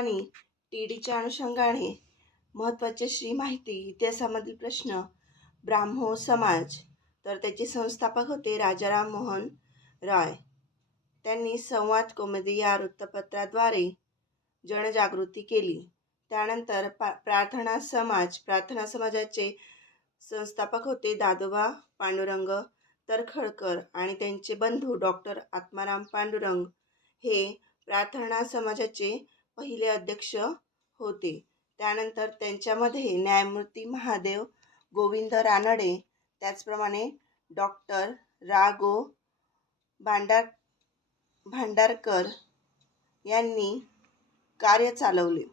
आणि टीडीच्या अनुषंगाने महत्त्वाची श्री माहिती. इतिहासामधील प्रश्न. ब्राह्मो समाज, तर त्याचे संस्थापक होते राजाराम मोहन रॉय. त्यांनी संवाद कौमुदी या वृत्तपत्राद्वारे जनजागृती केली. त्यानंतर प्रार्थना समाजाचे संस्थापक होते दादोबा पांडुरंग तरखडकर आणि त्यांचे बंधू डॉक्टर आत्माराम पांडुरंग हे प्रार्थना समाजाचे पहिले अध्यक्ष होते. त्यानंतर त्यांच्यामध्ये न्यायमूर्ती महादेव गोविंद रानडे, त्याचप्रमाणे डॉक्टर रा गो भांडारकर यांनी कार्य चालवले.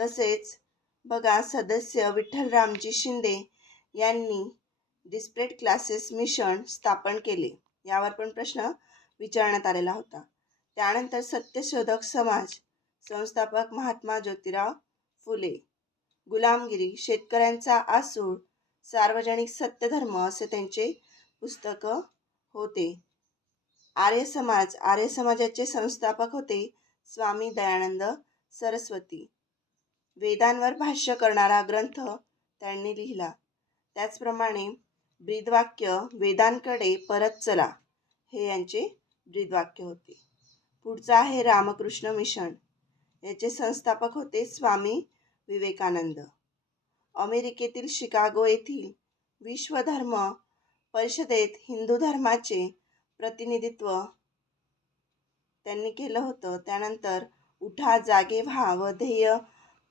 तसेच बघा, सदस्य विठ्ठलरामजी शिंदे यांनी डिस्प्लेड क्लासेस मिशन स्थापन केले. यावर पण प्रश्न विचारण्यात आलेला होता. त्यानंतर सत्यशोधक समाज संस्थापक महात्मा ज्योतिराव फुले. गुलामगिरी, शेतकऱ्यांचा आसूड, सार्वजनिक सत्यधर्म असे त्यांचे पुस्तक होते. आर्य समाजाचे संस्थापक होते स्वामी दयानंद सरस्वती. वेदांवर भाष्य करणारा ग्रंथ त्यांनी लिहिला. त्याचप्रमाणे ब्रीदवाक्य, वेदांकडे परत चला, हे यांचे ब्रीदवाक्य होते. पुढचा आहे रामकृष्ण मिशन. याचे संस्थापक होते स्वामी विवेकानंद. अमेरिकेतील शिकागो येथील विश्व धर्म परिषदेत हिंदू धर्माचे प्रतिनिधित्व त्यांनी केलं होतं. त्यानंतर उठा, जागे व्हा व ध्येय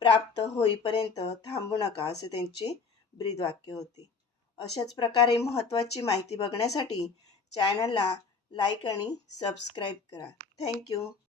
प्राप्त होईपर्यंत थांबू नका, असे त्यांचे ब्रीदवाक्य होते. अशाच प्रकारे महत्त्वाची माहिती बघण्यासाठी चॅनलला लाईक आणि सबस्क्राईब करा. थँक्यू.